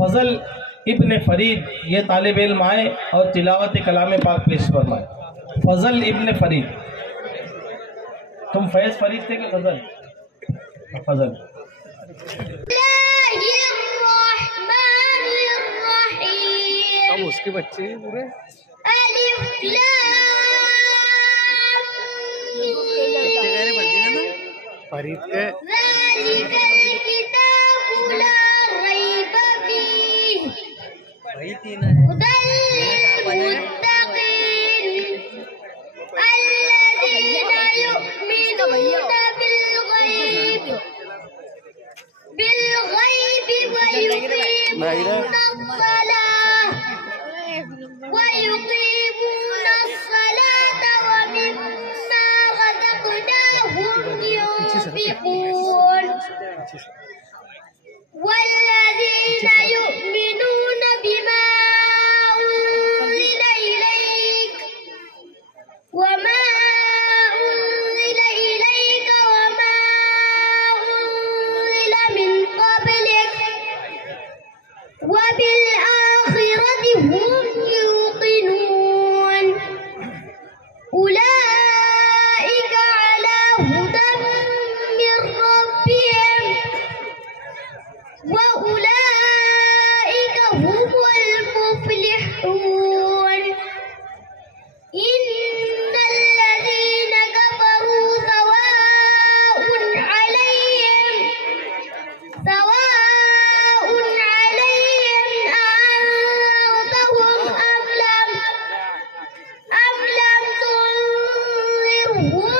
फजल इब्न फरीद ये तालिब इल्म आए और तिलावत कलाम पाक पेश फरमाए। फजल इब्न फरीद, तुम फैज फरीद थे कि फजल? फजल। सब उसके बच्चे हैं पूरे। फरीद के वही तीन है। ويقيمون الصلاة ومما رزقناهم ينفقون والذين يؤمنون بما أنزل إليك وما أنزل إليك وما أنزل من قبلك وبالآخرة هم يوقنون أولئك على هدى من ربهم وأولئك هم المفلحون إن الذين كفروا سواء عليهم أنذرتهم أم لم تنذرهم